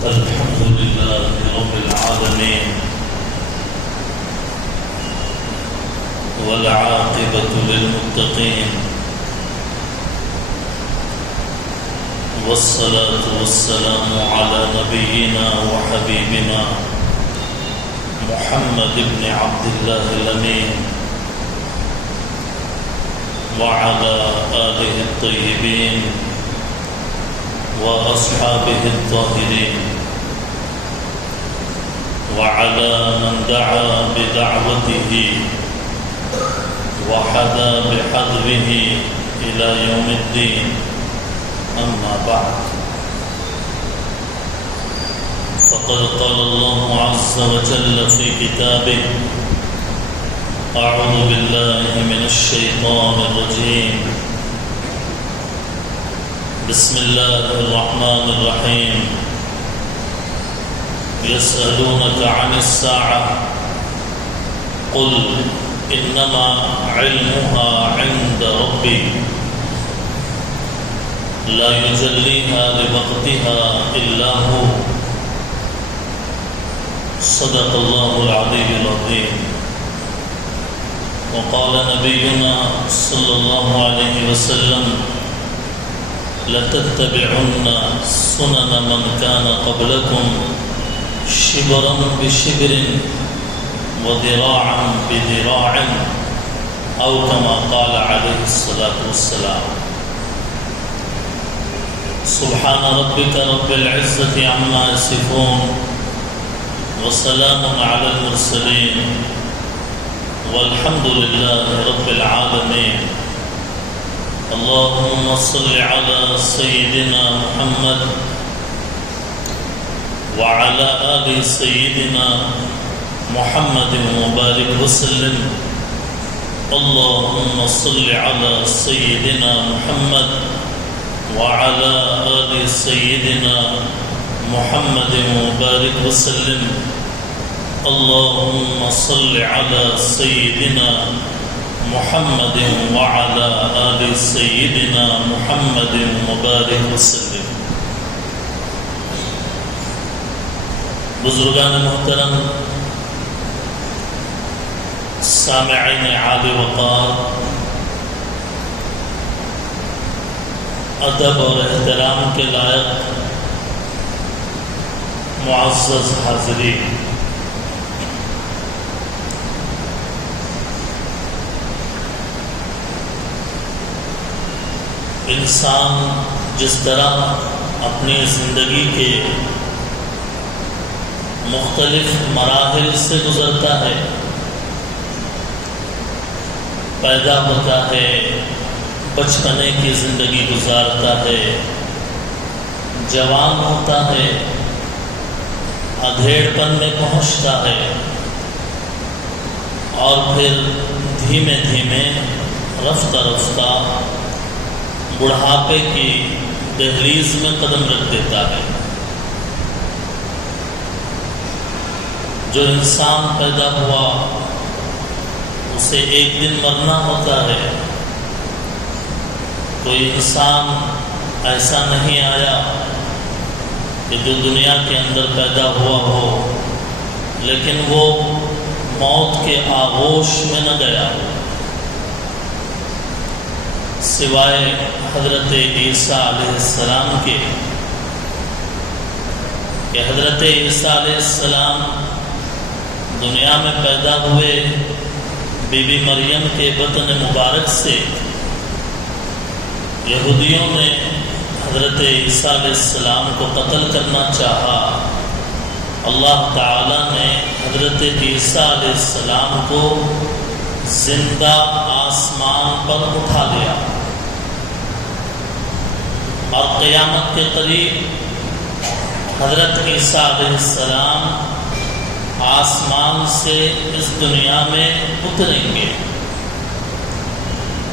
الحمد لله رب العالمين والعاقبة للمتقين والصلاة والسلام على نبينا وحبيبنا محمد بن عبد الله الأمين وعلى آله الطيبين وأصحابه الطاهرين وعلى من دعا بدعوته وحدا بحذره إلى يوم الدين. أما بعد، فقد قال الله عز وجل في كتابه: أعوذ بالله من الشيطان الرجيم، بسم الله الرحمن الرحيم. يسألونك عن الساعة قل إنما علمها عند ربي لا يجليها لوقتها إلا هو. صدق الله العلي العظيم. وقال نبينا صلى الله عليه وسلم: لتتبعن سنن من كان قبلكم شبرا بشبر وذراعا بذراع، أو كما قال عليه الصلاة والسلام. سبحان ربك رب العزة عما يصفون وسلام على المرسلين والحمد لله رب العالمين. اللهم صل على سيدنا محمد وعلى آل سيدنا محمد وبارك وسلم. اللهم صل على سيدنا محمد وعلى آل سيدنا محمد وبارك وسلم. اللهم صل على سيدنا محمد وعلى آل سيدنا محمد وبارك وسلم. بزرگان محترم، سامعین عالی وقار، ادب اور احترام کے لائق معزز حاضرین، انسان جس طرح اپنی زندگی کے مختلف مراحل سے گزرتا ہے، پیدا ہوتا ہے، بچپنے کی زندگی گزارتا ہے، جوان ہوتا ہے، ادھیڑ پن میں پہنچتا ہے، اور پھر دھیمے دھیمے رفتہ رفتہ بڑھاپے کی دہلیز میں قدم رکھ دیتا ہے. جو انسان پیدا ہوا اسے ایک دن مرنا ہوتا ہے. کوئی انسان ایسا نہیں آیا کہ جو دنیا کے اندر پیدا ہوا ہو لیکن وہ موت کے آغوش میں نہ گیا ہو، سوائے حضرت عیسیٰ علیہ السلام کے، کہ حضرت عیسیٰ علیہ السلام دنیا میں پیدا ہوئے بی بی مریم کے بطن مبارک سے. یہودیوں نے حضرت عیسیٰ علیہ السلام کو قتل کرنا چاہا. اللہ تعالیٰ نے حضرت عیسیٰ علیہ السلام کو زندہ آسمان پر اٹھا لیا، اور قیامت کے قریب حضرت عیسیٰ علیہ السلام آسمان سے اس دنیا میں اتریں گے.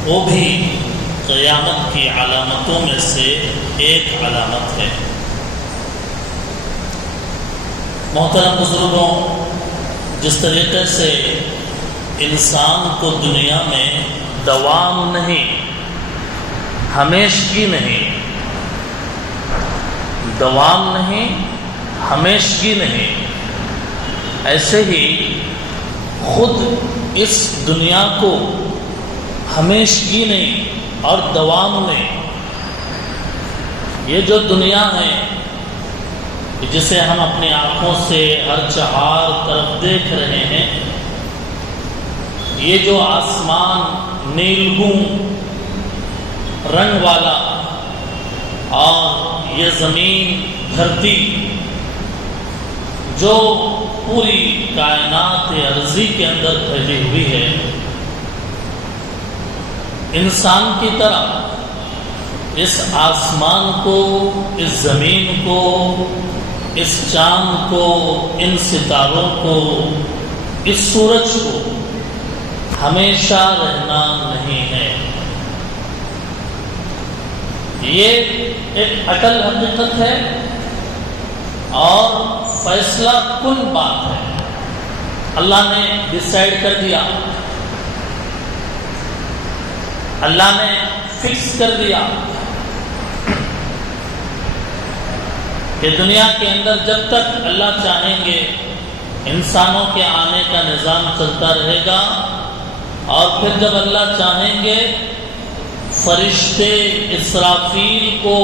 وہ بھی قیامت کی علامتوں میں سے ایک علامت ہے. محترم بزرگوں، جس طریقے سے انسان کو دنیا میں دوام نہیں، ہمیشگی نہیں، دوام نہیں، ہمیشگی نہیں، ایسے ہی خود اس دنیا کو ہمیشگی نہیں اور دوام نہیں، یہ جو دنیا ہے جسے ہم اپنی آنکھوں سے ہر چہار طرف دیکھ رہے ہیں، یہ جو آسمان نیلگوں رنگ والا اور یہ زمین دھرتی جو پوری کائنات ارضی کے اندر پھیلی ہوئی ہے، انسان کی طرح اس آسمان کو، اس زمین کو، اس چاند کو، ان ستاروں کو، اس سورج کو ہمیشہ رہنا نہیں ہے۔ یہ ایک اٹل حقیقت ہے اور فیصلہ کن بات ہے۔ اللہ نے ڈیسائیڈ کر دیا، اللہ نے فکس کر دیا کہ دنیا کے اندر جب تک اللہ چاہیں گے انسانوں کے آنے کا نظام چلتا رہے گا، اور پھر جب اللہ چاہیں گے فرشتے اسرافیل کو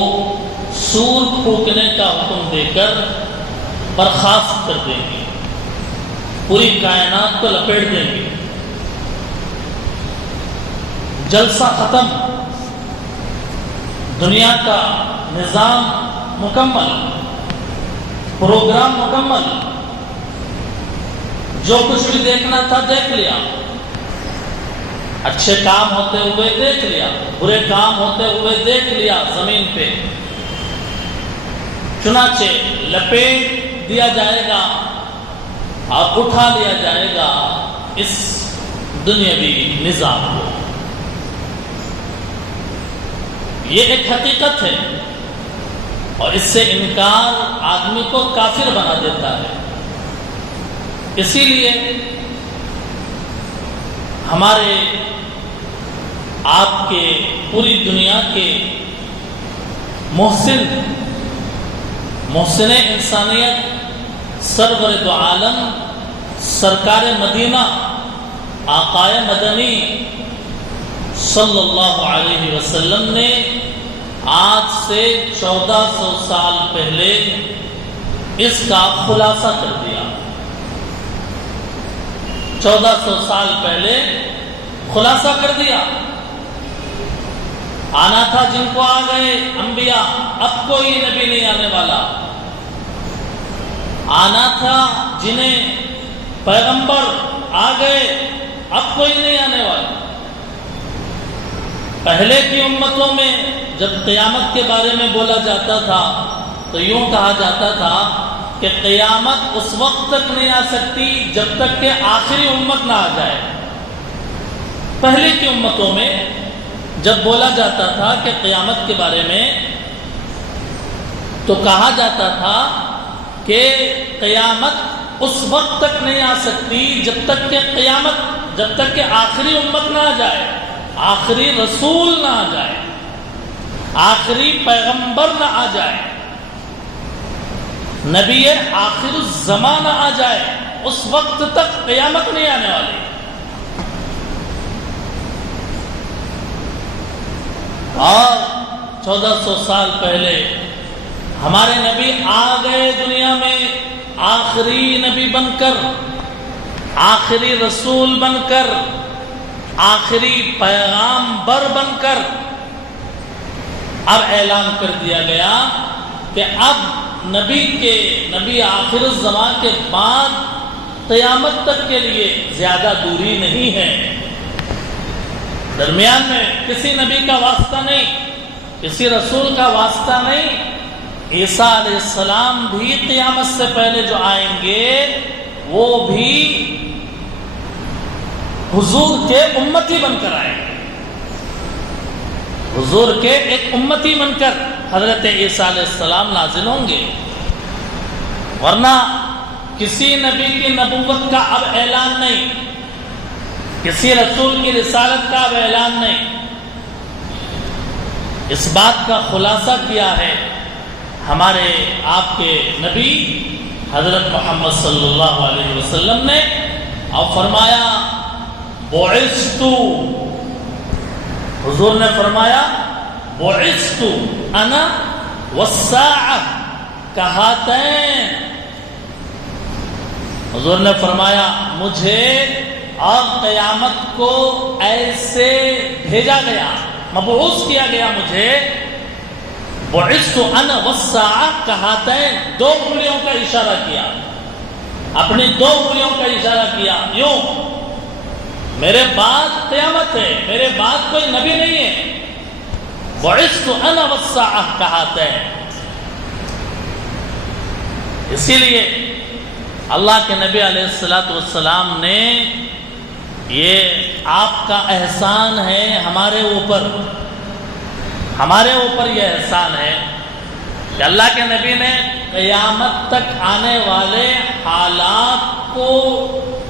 سور پھونکنے کا حکم دے کر برخاست کر دیں گے، پوری کائنات کو لپیٹ دیں گے، جلسہ ختم، دنیا کا نظام مکمل، پروگرام مکمل، جو کچھ بھی دیکھنا تھا دیکھ لیا، اچھے کام ہوتے ہوئے دیکھ لیا، برے کام ہوتے ہوئے دیکھ لیا زمین پہ، چنانچہ لپیٹ دیا جائے گا اور اٹھا لیا جائے گا اس دنیاوی نظام کو۔ یہ ایک حقیقت ہے اور اس سے انکار آدمی کو کافر بنا دیتا ہے۔ اسی لیے ہمارے آپ کے پوری دنیا کے محسن انسانیت سرور دو عالم سرکار مدینہ آقائے مدنی صلی اللہ علیہ وسلم نے آج سے 1400 سال پہلے اس کا خلاصہ کر دیا۔ 1400 سال پہلے خلاصہ کر دیا۔ آنا تھا جن کو آ گئے انبیاء، اب کوئی نبی نہیں آنے والا۔ آنا تھا جنہیں پیغمبر، آ گئے، اب کوئی نہیں آنے والا۔ پہلے کی امتوں میں جب قیامت کے بارے میں بولا جاتا تھا تو یوں کہا جاتا تھا کہ قیامت اس وقت تک نہیں آ سکتی جب تک کہ آخری امت نہ آ جائے۔ پہلے کی امتوں میں جب بولا جاتا تھا کہ قیامت کے بارے میں تو کہا جاتا تھا کہ قیامت اس وقت تک نہیں آ سکتی جب تک کہ آخری امت نہ آ جائے، آخری رسول نہ آ جائے، آخری پیغمبر نہ آ جائے، نبی آخر الزمان نہ آ جائے، اس وقت تک قیامت نہیں آنے والی۔ اور 1400 سال پہلے ہمارے نبی آ گئے دنیا میں، آخری نبی بن کر، آخری رسول بن کر، آخری پیغام بر بن کر۔ اب اعلان کر دیا گیا کہ اب نبی آخر الزمان کے بعد قیامت تک کے لیے زیادہ دوری نہیں ہے، درمیان میں کسی نبی کا واسطہ نہیں، کسی رسول کا واسطہ نہیں۔ عیسیٰ علیہ السلام بھی قیامت سے پہلے جو آئیں گے وہ بھی حضور کے امتی بن کر آئیں گے، حضور کے ایک امتی بن کر حضرت عیسیٰ علیہ السلام نازل ہوں گے۔ ورنہ کسی نبی کی نبوت کا اب اعلان نہیں، کسی رسول کی رسالت کا اب اعلان نہیں۔ اس بات کا خلاصہ کیا ہے ہمارے آپ کے نبی حضرت محمد صلی اللہ علیہ وسلم نے اور فرمایا بعثت، حضور نے فرمایا بعثت انا والساعہ کہاتین، حضور نے فرمایا مجھے اور قیامت کو ایسے بھیجا گیا، مبعوث کیا گیا مجھے، بعثت انا والساعہ کہاتین، دو انگلیوں کا اشارہ کیا، اپنی دو انگلیوں کا اشارہ کیا، یوں میرے بعد قیامت ہے، میرے بعد کوئی نبی نہیں ہے، بعثت انا والساعہ کہاتین۔ اسی لیے اللہ کے نبی علیہ الصلوۃ والسلام نے، یہ آپ کا احسان ہے ہمارے اوپر، ہمارے اوپر یہ احسان ہے کہ اللہ کے نبی نے قیامت تک آنے والے حالات کو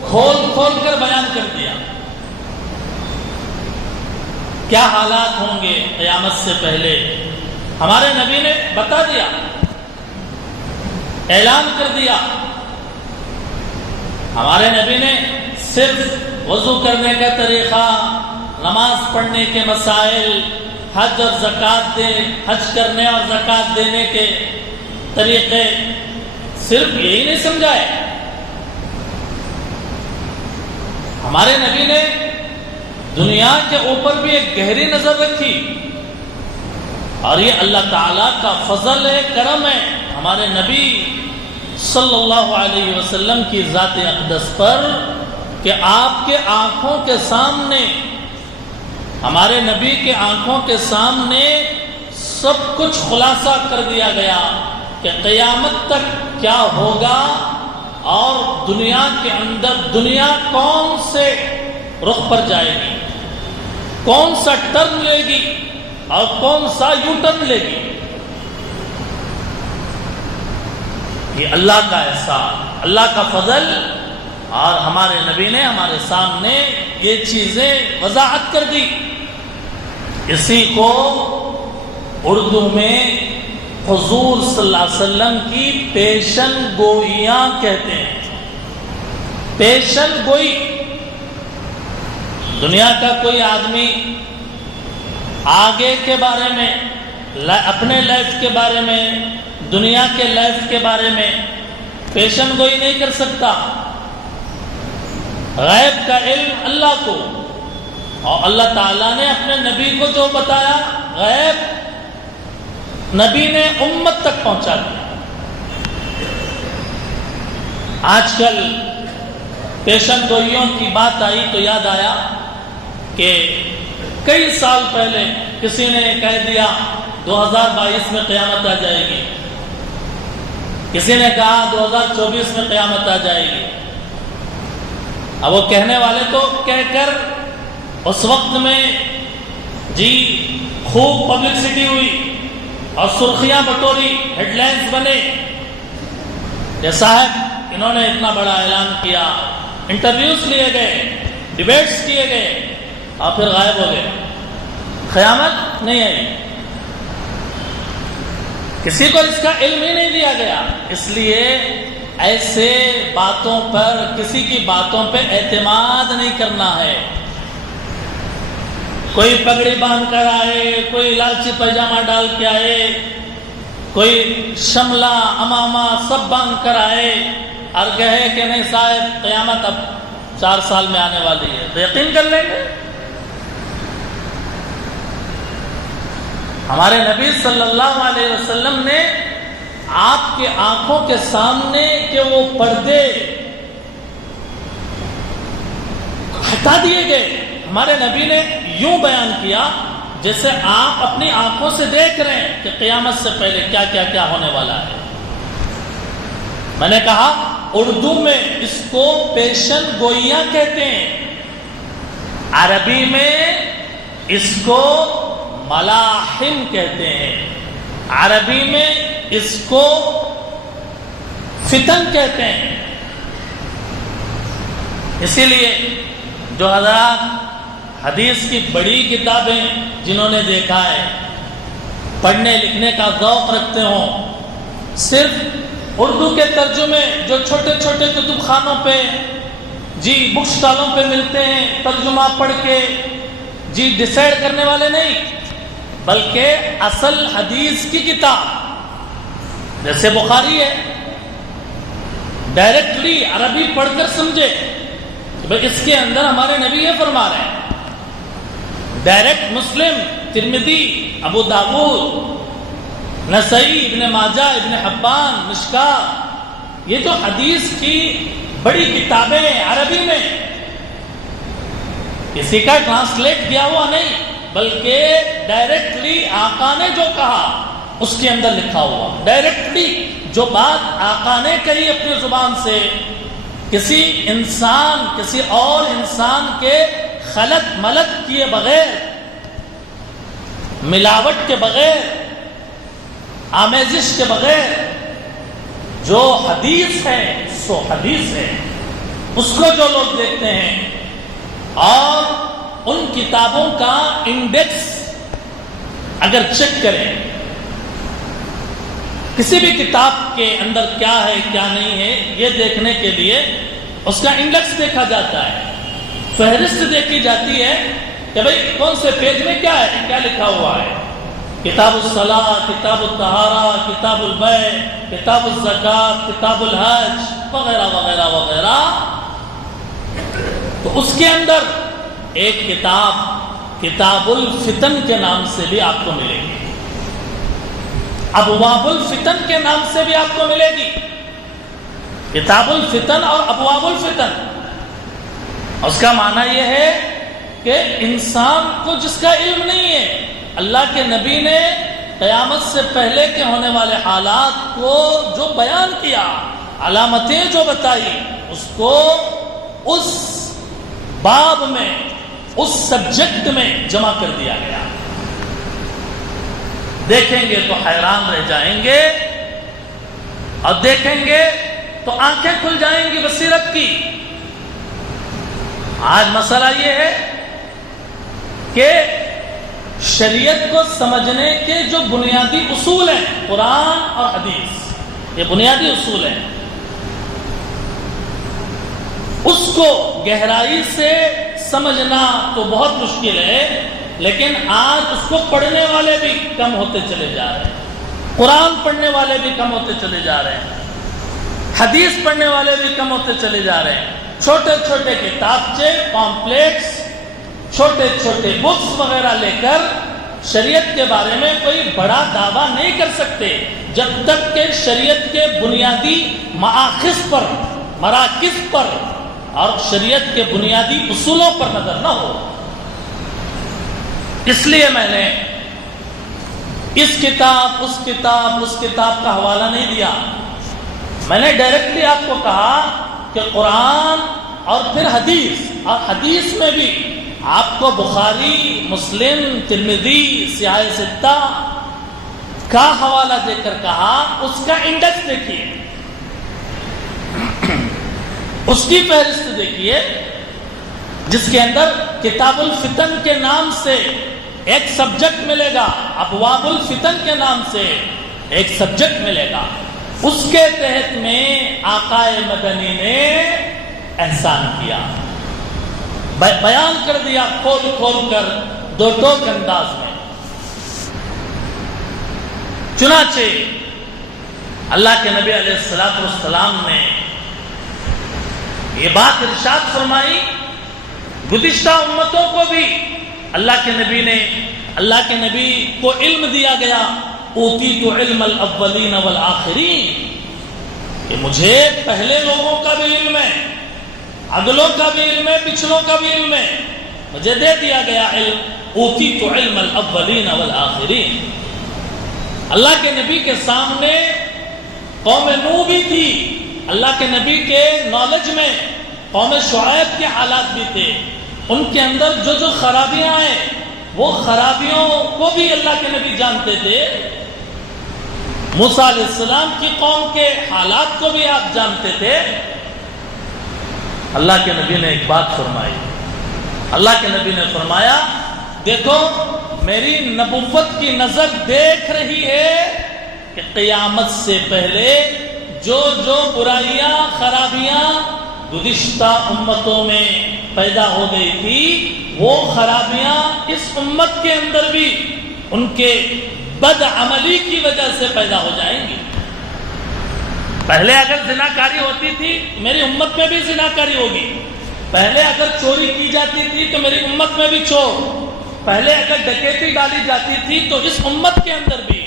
کھول کھول کر بیان کر دیا، کیا حالات ہوں گے قیامت سے پہلے، ہمارے نبی نے بتا دیا، اعلان کر دیا۔ ہمارے نبی نے صرف وضو کرنے کا طریقہ، نماز پڑھنے کے مسائل، حج اور زکوٰۃ حج کرنے اور زکوٰۃ دینے کے طریقے صرف یہی نہیں سمجھائے، ہمارے نبی نے دنیا کے اوپر بھی ایک گہری نظر رکھی، اور یہ اللہ تعالیٰ کا فضل ہے، کرم ہے ہمارے نبی صلی اللہ علیہ وسلم کی ذات اقدس پر کہ آپ کے آنکھوں کے سامنے، ہمارے نبی کے آنکھوں کے سامنے سب کچھ خلاصہ کر دیا گیا کہ قیامت تک کیا ہوگا، اور دنیا کے اندر دنیا کون سے رخ پر جائے گی، کون سا ٹرن لے گی اور کون سا یو ٹرن لے گی۔ یہ اللہ کا احسان، اللہ کا فضل، اور ہمارے نبی نے ہمارے سامنے یہ چیزیں وضاحت کر دی۔ اسی کو اردو میں حضور صلی اللہ علیہ وسلم کی پیشن گوئیاں کہتے ہیں، پیشن گوئی۔ دنیا کا کوئی آدمی آگے کے بارے میں، اپنے لائف کے بارے میں، دنیا کے لائف کے بارے میں پیشن گوئی نہیں کر سکتا۔ غیب کا علم اللہ کو، اور اللہ تعالیٰ نے اپنے نبی کو جو بتایا غیب، نبی نے امت تک پہنچا دیا۔ آج کل پیشن گوئیوں کی بات آئی تو یاد آیا کہ کئی سال پہلے کسی نے کہہ دیا 2022 میں قیامت آ جائے گی، کسی نے کہا 2024 میں قیامت آ جائے گی۔ اب وہ کہنے والے تو کہہ کر اس وقت میں جی خوب پبلسٹی ہوئی اور سرخیاں بٹوری، ہیڈ لائنز بنے کہ صاحب انہوں نے اتنا بڑا اعلان کیا، انٹرویوز لیے گئے، ڈیبیٹس کیے گئے، اور پھر غائب ہو گئے، قیامت نہیں آئی۔ کسی کو اس کا علم ہی نہیں دیا گیا، اس لیے ایسے باتوں پر، کسی کی باتوں پہ اعتماد نہیں کرنا ہے۔ کوئی پگڑی باندھ کر آئے، کوئی لالچی پائجامہ ڈال کے آئے، کوئی شملہ امامہ سب باندھ کر آئے اور کہے کہ نہیں صاحب قیامت اب 4 سال میں آنے والی ہے، تو یقین کر لیں گے؟ ہمارے نبی صلی اللہ علیہ وسلم نے آپ کے آنکھوں کے سامنے کہ وہ پردے ہٹا دیے گئے، ہمارے نبی نے یوں بیان کیا جیسے آپ اپنی آنکھوں سے دیکھ رہے ہیں کہ قیامت سے پہلے کیا کیا کیا ہونے والا ہے۔ میں نے کہا اردو میں اس کو پیشن گوئیاں کہتے ہیں، عربی میں اس کو ملاحم کہتے ہیں، عربی میں اس کو فتن کہتے ہیں۔ اسی لیے جو حضرات حدیث کی بڑی کتابیں جنہوں نے دیکھا ہے، پڑھنے لکھنے کا ذوق رکھتے ہوں، صرف اردو کے ترجمے جو چھوٹے چھوٹے کتب خانوں پہ بک سٹالوں پہ ملتے ہیں، ترجمہ پڑھ کے ڈیسائیڈ کرنے والے نہیں، بلکہ اصل حدیث کی کتاب جیسے بخاری ہے، ڈائریکٹلی عربی پڑھ کر سمجھے کہ بھئی اس کے اندر ہمارے نبی یہ فرما رہے ہیں۔ ڈائریکٹ مسلم، ترمذی، ابو داؤد، نسائی، ابن ماجہ، ابن حبان، مشکاۃ، یہ جو حدیث کی بڑی کتابیں عربی میں، کسی کا ٹرانسلیٹ کیا ہوا نہیں، بلکہ ڈائریکٹلی آقا نے جو کہا اس کے اندر لکھا ہوا، ڈائریکٹلی جو بات آقا نے کہی اپنی زبان سے، کسی انسان، کسی اور انسان کے خلط ملط کیے بغیر، ملاوٹ کے بغیر، آمیزش کے بغیر، جو حدیث ہے سو حدیث ہے، اس کو جو لوگ دیکھتے ہیں اور ان کتابوں کا انڈیکس اگر چیک کریں، کسی بھی کتاب کے اندر کیا ہے کیا نہیں ہے یہ دیکھنے کے لیے اس کا انڈیکس دیکھا جاتا ہے، فہرست دیکھی جاتی ہے کہ بھئی کون سے پیج میں کیا ہے، کیا لکھا ہوا ہے، کتاب الصلاۃ، کتاب الطہارہ، کتاب البیع، کتاب الزکوٰۃ، کتاب الحج وغیرہ وغیرہ وغیرہ۔ تو اس کے اندر ایک کتاب الفتن کے نام سے بھی آپ کو ملے گی، ابواب الفتن کے نام سے بھی آپ کو ملے گی، کتاب الفتن اور ابواب الفتن۔ اس کا معنی یہ ہے کہ انسان کو جس کا علم نہیں ہے، اللہ کے نبی نے قیامت سے پہلے کے ہونے والے حالات کو جو بیان کیا، علامتیں جو بتائی، اس کو اس باب میں، اس سبجیکٹ میں جمع کر دیا گیا۔ دیکھیں گے تو حیران رہ جائیں گے، اور دیکھیں گے تو آنکھیں کھل جائیں گی بصیرت کی۔ آج مسئلہ یہ ہے کہ شریعت کو سمجھنے کے جو بنیادی اصول ہیں، قرآن اور حدیث، یہ بنیادی اصول ہیں، اس کو گہرائی سے سمجھنا تو بہت مشکل ہے، لیکن آج اس کو پڑھنے والے بھی کم ہوتے چلے جا رہے ہیں، قرآن پڑھنے والے بھی کم ہوتے چلے جا رہے ہیں، حدیث پڑھنے والے بھی کم ہوتے چلے جا رہے ہیں۔ چھوٹے چھوٹے کتابچے، پامپلیٹس، چھوٹے چھوٹے بکس وغیرہ لے کر شریعت کے بارے میں کوئی بڑا دعویٰ نہیں کر سکتے جب تک کہ شریعت کے بنیادی مآخذ پر، مراکز پر اور شریعت کے بنیادی اصولوں پر نظر نہ ہو۔ اس لیے میں نے اس کتاب کا حوالہ نہیں دیا، میں نے ڈائریکٹلی آپ کو کہا کہ قرآن اور پھر حدیث، اور حدیث میں بھی آپ کو بخاری، مسلم، ترمذی، سیاہ ستہ کا حوالہ دے کر کہا اس کا انڈیکس دیکھیے، اس کی فہرست دیکھیے، جس کے اندر کتاب الفتن کے نام سے ایک سبجیکٹ ملے گا، ابواب الفتن کے نام سے ایک سبجیکٹ ملے گا، اس کے تحت میں آقا مدنی نے احسان کیا، بیان کر دیا کھول کھول کر، دو ٹوک انداز میں۔ چنانچہ اللہ کے نبی علیہ الصلوۃ والسلام نے یہ بات ارشاد فرمائی، گزشتہ امتوں کو بھی اللہ کے نبی کو علم دیا گیا، اوتیت علم الاولین والآخرین، کہ مجھے پہلے لوگوں کا بھی علم ہے، اگلوں کا بھی علم ہے، پچھلوں کا بھی علم ہے، مجھے دے دیا گیا علم، اوتیت علم الاولین والآخرین۔ اللہ کے نبی کے سامنے قوم نوح بھی تھی، اللہ کے نبی کے نالج میں قوم شعیب کے حالات بھی تھے، ان کے اندر جو خرابیاں ہیں وہ خرابیوں کو بھی اللہ کے نبی جانتے تھے، موسیٰ علیہ السلام کی قوم کے حالات کو بھی آپ جانتے تھے۔ اللہ کے نبی نے ایک بات فرمائی، اللہ کے نبی نے فرمایا، دیکھو میری نبوت کی نظر دیکھ رہی ہے کہ قیامت سے پہلے جو جو برائیاں خرابیاں گزشتہ امتوں میں پیدا ہو گئی تھی وہ خرابیاں اس امت کے اندر بھی ان کے بد عملی کی وجہ سے پیدا ہو جائیں گی۔ پہلے اگر زناکاری ہوتی تھی میری امت میں بھی زناکاری ہوگی، پہلے اگر چوری کی جاتی تھی تو میری امت میں بھی چور، پہلے اگر ڈکیتی ڈالی جاتی تھی تو اس امت کے اندر بھی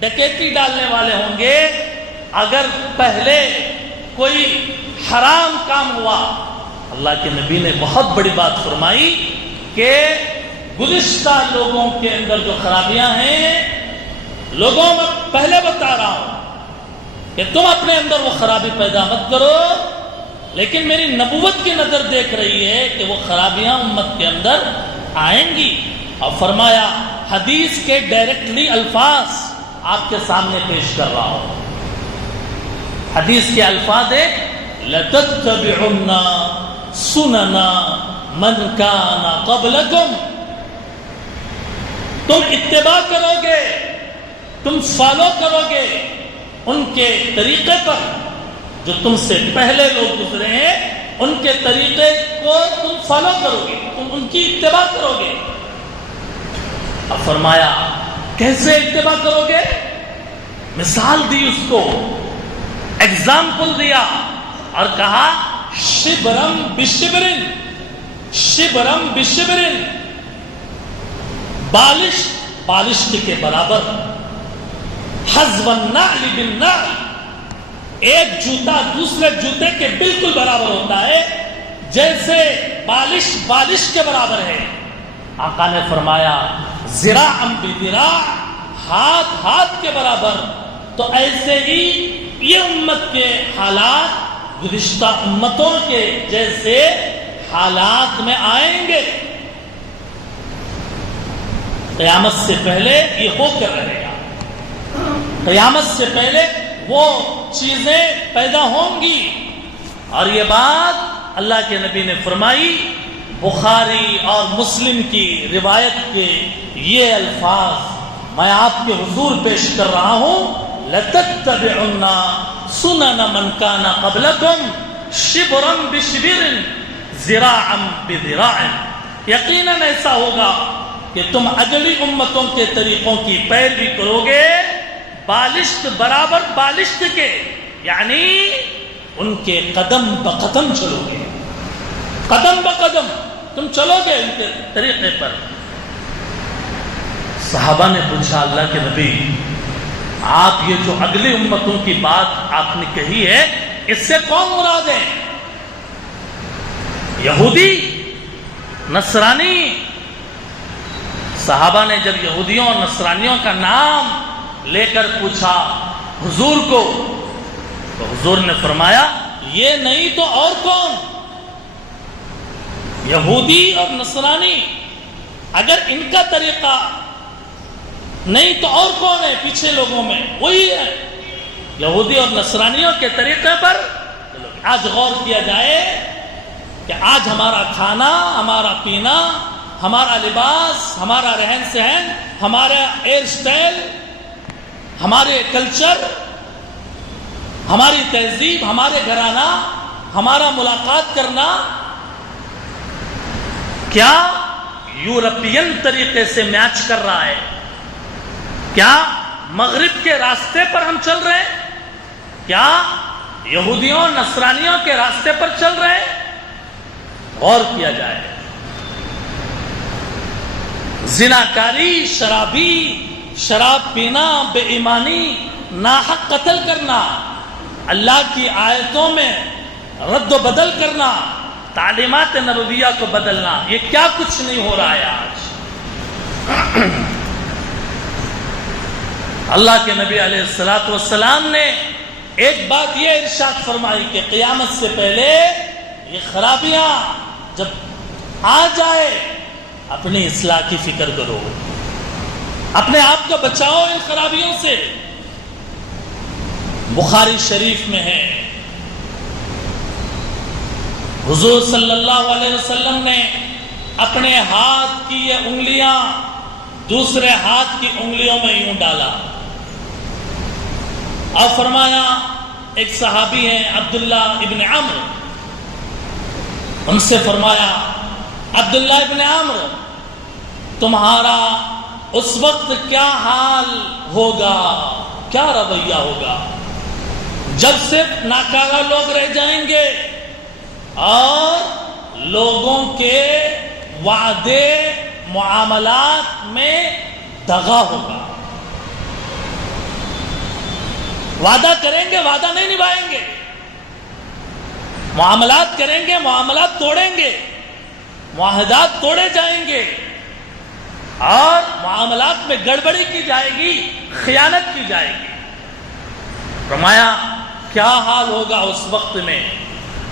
ڈکیتی ڈالنے والے ہوں گے۔ اگر پہلے کوئی حرام کام ہوا، اللہ کے نبی نے بہت بڑی بات فرمائی کہ گزشتہ لوگوں کے اندر جو خرابیاں ہیں، لوگوں میں پہلے بتا رہا ہوں کہ تم اپنے اندر وہ خرابی پیدا مت کرو، لیکن میری نبوت کی نظر دیکھ رہی ہے کہ وہ خرابیاں امت کے اندر آئیں گی۔ اور فرمایا حدیث کے ڈائریکٹلی الفاظ آپ کے سامنے پیش کر رہا ہوں۔ حدیث کے الفاظ ہے لَتَتَّبِعُنَّ سُنَنَ مَنْ كَانَ قَبْلَكُمْ، تم اتباع کرو گے، تم فالو کرو گے ان کے طریقے پر جو تم سے پہلے لوگ گزرے ہیں، ان کے طریقے کو تم فالو کرو گے، تم ان کی اتباع کرو گے۔ اب فرمایا کیسے اتباع کرو گے؟ مثال دی اس کو، ایگزامپل دیا اور کہا شبرم بشبرن، شبرم بشبرن، بالشت بالشت کے برابر، حذو النعل بالنعل، ایک جوتا دوسرے جوتے کے بالکل برابر ہوتا ہے، جیسے بالش بالش کے برابر ہے۔ آقا نے فرمایا ذراعا بذراع، ہاتھ ہاتھ کے برابر۔ تو ایسے ہی یہ امت کے حالات گزشتہ امتوں کے جیسے حالات میں آئیں گے۔ قیامت سے پہلے یہ ہو کر رہے گا، قیامت سے پہلے وہ چیزیں پیدا ہوں گی۔ اور یہ بات اللہ کے نبی نے فرمائی، بخاری اور مسلم کی روایت کے یہ الفاظ میں آپ کے حضور پیش کر رہا ہوں، لَتَتَّبِعُنَّ سُنَنَ مَنْ كَانَ قَبْلَكُمْ شِبْرًا بِشِبْرٍ ذِرَاعًا بِذِرَاعٍ۔ یقیناً ایسا ہوگا کہ تم اگلی امتوں کے طریقوں کی پیروی کرو گے، بالشت برابر بالشت کے، یعنی ان کے قدم بقدم چلو گے، قدم بقدم تم چلو گے ان کے طریقے پر۔ صحابہ نے پوچھا اللہ کے نبی آپ یہ جو اگلی امتوں کی بات آپ نے کہی ہے اس سے کون مراد ہے؟ یہودی، نصرانی؟ صحابہ نے جب یہودیوں اور نصرانیوں کا نام لے کر پوچھا حضور کو تو حضور نے فرمایا یہ نہیں تو اور کون؟ یہودی اور نصرانی، اگر ان کا طریقہ نہیں تو اور کون ہے پیچھے لوگوں میں؟ وہی ہے، یہودی اور نصرانیوں کے طریقے پر۔ آج غور کیا جائے کہ آج ہمارا کھانا، ہمارا پینا، ہمارا لباس، ہمارا رہن سہن، ہمارا ہیئر سٹائل، ہمارے کلچر، ہماری تہذیب، ہمارے گھرانہ، ہمارا ملاقات کرنا، کیا یورپین طریقے سے میچ کر رہا ہے؟ کیا مغرب کے راستے پر ہم چل رہے ہیں؟ کیا یہودیوں نصرانیوں کے راستے پر چل رہے ہیں؟ غور کیا جائے۔ زناکاری، شرابی، شراب پینا، بے ایمانی، ناحق قتل کرنا، اللہ کی آیتوں میں رد و بدل کرنا، تعلیمات نبویہ کو بدلنا، یہ کیا کچھ نہیں ہو رہا ہے آج۔ اللہ کے نبی علیہ الصلوۃ والسلام نے ایک بات یہ ارشاد فرمائی کہ قیامت سے پہلے یہ خرابیاں جب آ جائے اپنی اصلاح کی فکر کرو، اپنے آپ کو بچاؤ ان خرابیوں سے۔ بخاری شریف میں ہے حضور صلی اللہ علیہ وسلم نے اپنے ہاتھ کی یہ انگلیاں دوسرے ہاتھ کی انگلیوں میں یوں ڈالا، اور فرمایا ایک صحابی ہیں عبداللہ ابن عمرو، ان سے فرمایا عبداللہ ابن عمرو تمہارا اس وقت کیا حال ہوگا، کیا رویہ ہوگا جب صرف ناکارہ لوگ رہ جائیں گے اور لوگوں کے وعدے معاملات میں دغا ہوگا؟ وعدہ کریں گے، وعدہ نہیں نبھائیں گے، معاملات کریں گے، معاملات توڑیں گے، معاہدات توڑے جائیں گے اور معاملات میں گڑبڑی کی جائے گی، خیانت کی جائے گی۔ فرمایا کیا حال ہوگا اس وقت میں،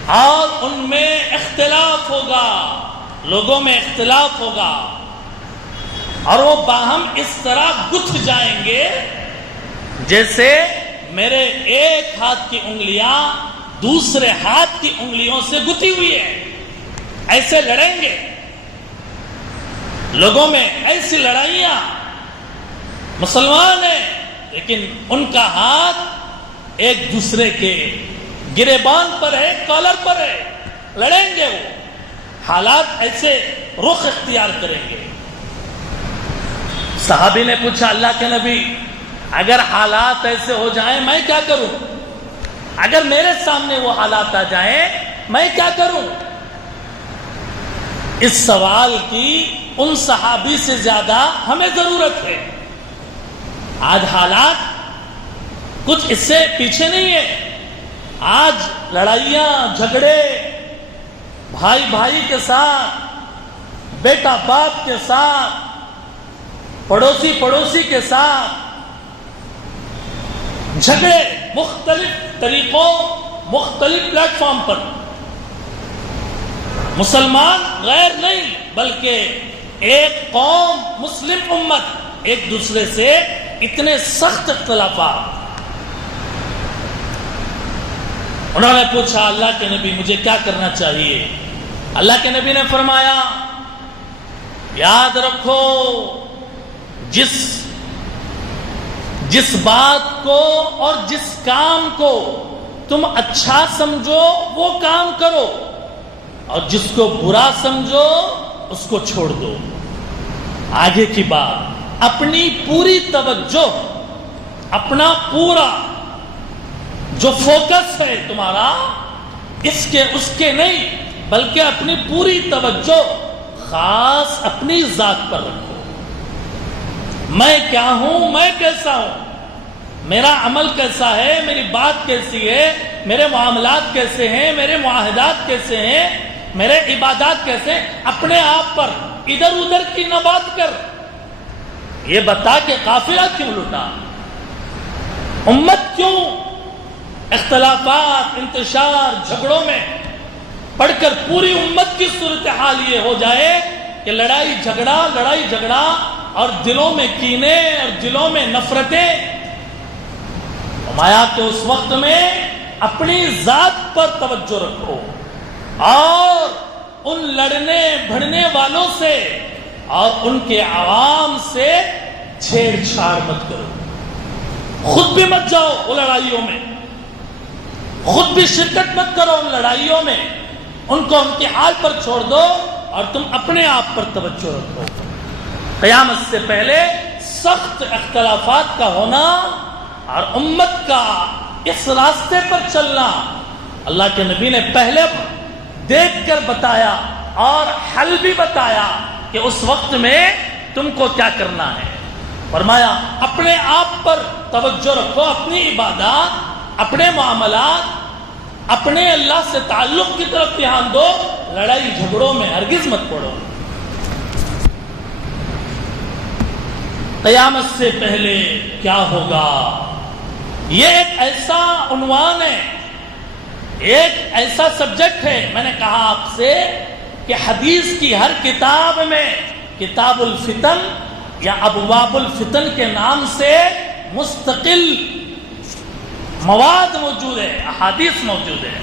اور ان میں اختلاف ہوگا، لوگوں میں اختلاف ہوگا، اور وہ باہم اس طرح گتھ جائیں گے جیسے میرے ایک ہاتھ کی انگلیاں دوسرے ہاتھ کی انگلیوں سے گتھی ہوئی ہے، ایسے لڑیں گے لوگوں میں، ایسی لڑائیاں۔ مسلمان ہیں لیکن ان کا ہاتھ ایک دوسرے کے گریبان پر ہے، کالر پر ہے، لڑیں گے، وہ حالات ایسے رخ اختیار کریں گے۔ صحابی نے پوچھا اللہ کے نبی اگر حالات ایسے ہو جائیں میں کیا کروں؟ اگر میرے سامنے وہ حالات آ جائیں میں کیا کروں؟ اس سوال کی ان صحابی سے زیادہ ہمیں ضرورت ہے۔ آج حالات کچھ اس سے پیچھے نہیں ہے، آج لڑائیاں جھگڑے بھائی بھائی کے ساتھ، بیٹا باپ کے ساتھ، پڑوسی پڑوسی کے ساتھ، جھگڑے مختلف طریقوں، مختلف پلیٹ فارم پر۔ مسلمان غیر نہیں بلکہ ایک قوم، مسلم امت ایک دوسرے سے اتنے سخت اختلافات۔ انہوں نے پوچھا اللہ کے نبی مجھے کیا کرنا چاہیے؟ اللہ کے نبی نے فرمایا یاد رکھو جس بات کو اور جس کام کو تم اچھا سمجھو وہ کام کرو، اور جس کو برا سمجھو اس کو چھوڑ دو۔ آگے کی بات، اپنی پوری توجہ، اپنا پورا جو فوکس ہے تمہارا اس کے نہیں بلکہ اپنی پوری توجہ خاص اپنی ذات پر رکھو۔ میں کیا ہوں، میں کیسا ہوں، میرا عمل کیسا ہے، میری بات کیسی ہے، میرے معاملات کیسے ہیں، میرے معاہدات کیسے ہیں، میرے عبادات کیسے ہیں، اپنے آپ پر ادھر ادھر کی نہ بات کر، یہ بتا کہ قافلہ کیوں لٹا، امت کیوں اختلافات، انتشار، جھگڑوں میں پڑھ کر پوری امت کی صورتحال یہ ہو جائے کہ لڑائی جھگڑا اور دلوں میں کینے اور دلوں میں نفرتیں۔ فرمایا کہ اس وقت میں اپنی ذات پر توجہ رکھو اور ان لڑنے بھڑنے والوں سے اور ان کے عوام سے چھیڑ چھاڑ مت کرو، خود بھی مت جاؤ وہ لڑائیوں میں، خود بھی شرکت مت کرو ان لڑائیوں میں، ان کو ان کے حال پر چھوڑ دو اور تم اپنے آپ پر توجہ رکھو۔ قیامت سے پہلے سخت اختلافات کا ہونا اور امت کا اس راستے پر چلنا اللہ کے نبی نے پہلے دیکھ کر بتایا اور حل بھی بتایا کہ اس وقت میں تم کو کیا کرنا ہے۔ فرمایا اپنے آپ پر توجہ رکھو، اپنی عبادات، اپنے معاملات، اپنے اللہ سے تعلق کی طرف دھیان دو، لڑائی جھگڑوں میں ہرگز مت پڑو۔ قیامت سے پہلے کیا ہوگا، یہ ایک ایسا عنوان ہے، ایک ایسا سبجیکٹ ہے۔ میں نے کہا آپ سے کہ حدیث کی ہر کتاب میں کتاب الفتن یا ابواب الفتن کے نام سے مستقل مواد موجود ہے، احادیث موجود ہے۔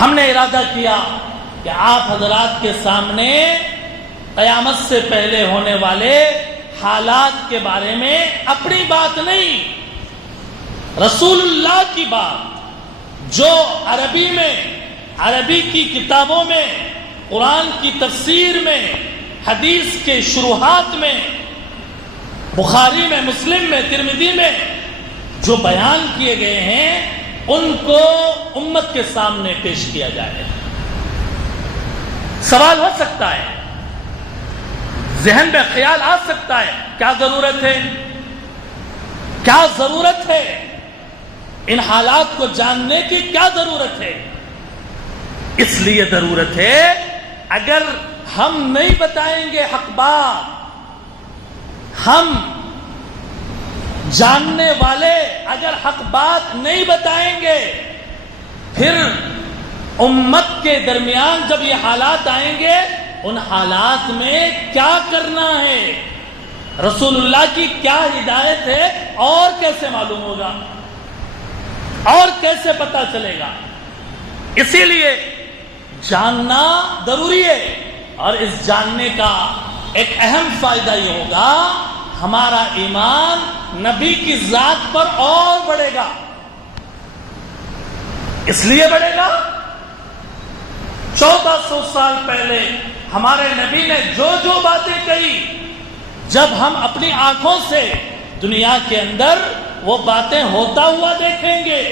ہم نے ارادہ کیا کہ آپ حضرات کے سامنے قیامت سے پہلے ہونے والے حالات کے بارے میں اپنی بات نہیں رسول اللہ کی بات جو عربی میں، عربی کی کتابوں میں، قرآن کی تفسیر میں، حدیث کے شروحات میں، بخاری میں، مسلم میں، ترمذی میں جو بیان کیے گئے ہیں ان کو امت کے سامنے پیش کیا جائے۔ سوال ہو سکتا ہے، ذہن میں خیال آ سکتا ہے، کیا ضرورت ہے، کیا ضرورت ہے، ان حالات کو جاننے کی کیا ضرورت ہے؟ اس لیے ضرورت ہے، اگر ہم نہیں بتائیں گے حق بات، ہم جاننے والے اگر حق بات نہیں بتائیں گے، پھر امت کے درمیان جب یہ حالات آئیں گے، ان حالات میں کیا کرنا ہے، رسول اللہ کی کیا ہدایت ہے، اور کیسے معلوم ہوگا، اور کیسے پتا چلے گا؟ اسی لیے جاننا ضروری ہے، اور اس جاننے کا ایک اہم فائدہ یہ ہوگا، ہمارا ایمان نبی کی ذات پر اور بڑھے گا۔ اس لیے بڑھے گا، 1400 سال پہلے ہمارے نبی نے جو جو باتیں کہی، جب ہم اپنی آنکھوں سے دنیا کے اندر وہ باتیں ہوتا ہوا دیکھیں گے،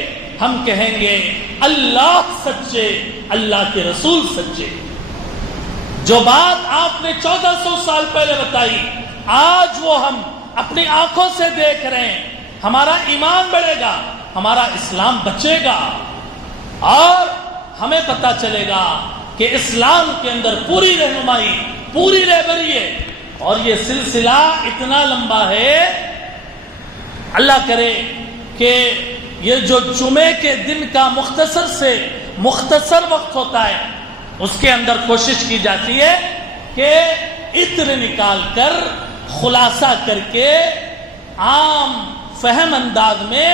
ہم کہیں گے اللہ سچے، اللہ کے رسول سچے۔ جو بات آپ نے 1400 سال پہلے بتائی، آج وہ ہم اپنی آنکھوں سے دیکھ رہے ہیں، ہمارا ایمان بڑھے گا، ہمارا اسلام بچے گا، اور ہمیں پتا چلے گا کہ اسلام کے اندر پوری رہنمائی، پوری رہبری ہے، اور یہ سلسلہ اتنا لمبا ہے، اللہ کرے کہ یہ جو جمعے کے دن کا مختصر سے مختصر وقت ہوتا ہے، اس کے اندر کوشش کی جاتی ہے کہ عطر نکال کر، خلاصہ کر کے، عام فہم انداز میں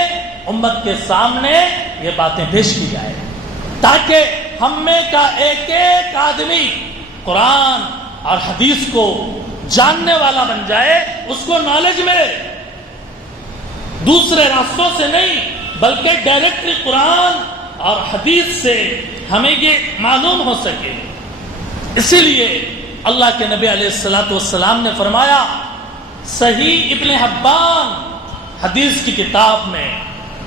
امت کے سامنے یہ باتیں پیش کی جائے، تاکہ ہم میں کا ایک ایک آدمی قرآن اور حدیث کو جاننے والا بن جائے، اس کو نالج ملے، دوسرے راستوں سے نہیں بلکہ ڈائریکٹلی قرآن اور حدیث سے ہمیں یہ معلوم ہو سکے۔ اسی لیے اللہ کے نبی علیہ الصلوۃ والسلام نے فرمایا، صحیح ابن حبان حدیث کی کتاب میں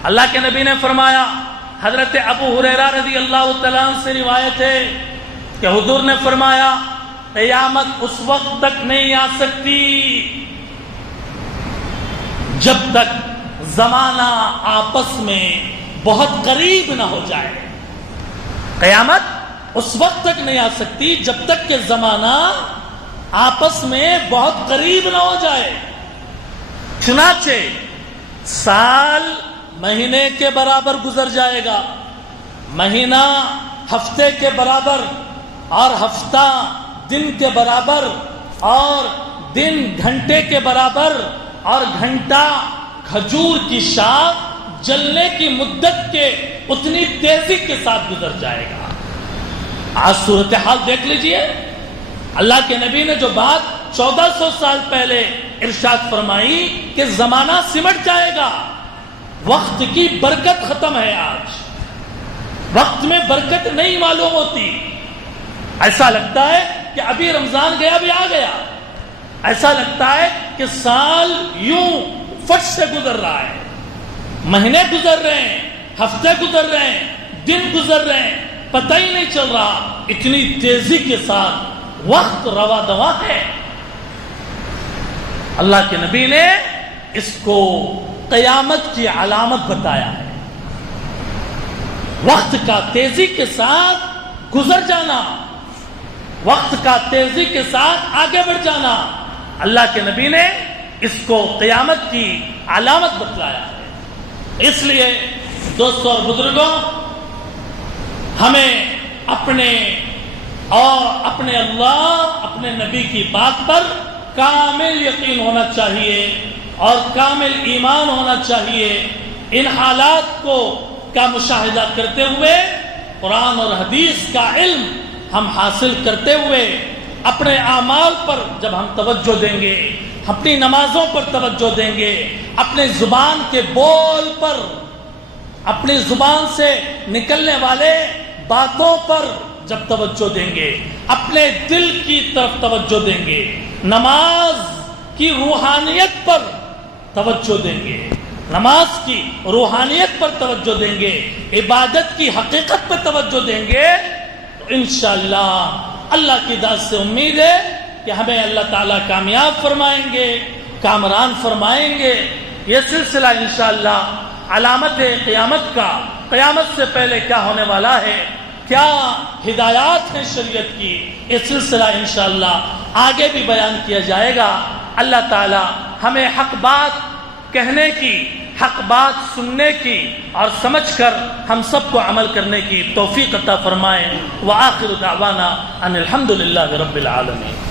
اللہ کے نبی نے فرمایا، حضرت ابو ہریرہ رضی اللہ تعالیٰ عنہ سے روایت ہے کہ حضور نے فرمایا، قیامت اس وقت تک نہیں آ سکتی جب تک زمانہ آپس میں بہت قریب نہ ہو جائے۔ قیامت اس وقت تک نہیں آ سکتی جب تک کہ زمانہ آپس میں بہت قریب نہ ہو جائے۔ چنانچہ سال مہینے کے برابر گزر جائے گا، مہینہ ہفتے کے برابر، اور ہفتہ دن کے برابر، اور دن گھنٹے کے برابر، اور گھنٹہ کھجور کی شاخ جلنے کی مدت کے اتنی تیزی کے ساتھ گزر جائے گا۔ آج صورتحال دیکھ لیجئے، اللہ کے نبی نے جو بات 1400 سال پہلے ارشاد فرمائی کہ زمانہ سمٹ جائے گا، وقت کی برکت ختم ہے، آج وقت میں برکت نہیں معلوم ہوتی، ایسا لگتا ہے کہ ابھی رمضان گیا بھی آ گیا، ایسا لگتا ہے کہ سال یوں فٹ سے گزر رہا ہے، مہینے گزر رہے ہیں، ہفتے گزر رہے ہیں، دن گزر رہے ہیں، پتہ ہی نہیں چل رہا، اتنی تیزی کے ساتھ وقت روا دوا ہے۔ اللہ کے نبی نے اس کو قیامت کی علامت بتایا ہے، وقت کا تیزی کے ساتھ گزر جانا، وقت کا تیزی کے ساتھ آگے بڑھ جانا، اللہ کے نبی نے اس کو قیامت کی علامت بتلایا ہے۔ اس لیے دوستو اور بزرگوں، ہمیں اپنے اور اپنے اللہ، اپنے نبی کی بات پر کامل یقین ہونا چاہیے اور کامل ایمان ہونا چاہیے۔ ان حالات کا مشاہدہ کرتے ہوئے، قرآن اور حدیث کا علم ہم حاصل کرتے ہوئے، اپنے اعمال پر جب ہم توجہ دیں گے، اپنی نمازوں پر توجہ دیں گے، اپنے زبان کے بول پر اپنی زبان سے نکلنے والے باتوں پر جب توجہ دیں گے، اپنے دل کی طرف توجہ دیں گے، نماز کی روحانیت پر توجہ دیں گے، نماز کی روحانیت پر توجہ دیں گے، عبادت کی حقیقت پر توجہ دیں گے، تو انشاءاللہ اللہ کی ذات سے امید ہے کہ ہمیں اللہ تعالیٰ کامیاب فرمائیں گے، کامران فرمائیں گے۔ یہ سلسلہ انشاءاللہ علامت قیامت کا، قیامت سے پہلے کیا ہونے والا ہے، کیا ہدایات ہیں شریعت کی، یہ سلسلہ انشاءاللہ آگے بھی بیان کیا جائے گا۔ اللہ تعالی ہمیں حق بات کہنے کی، حق بات سننے کی اور سمجھ کر ہم سب کو عمل کرنے کی توفیق عطا فرمائے۔ وآخر دعوانا ان الحمد للہ رب العالمین۔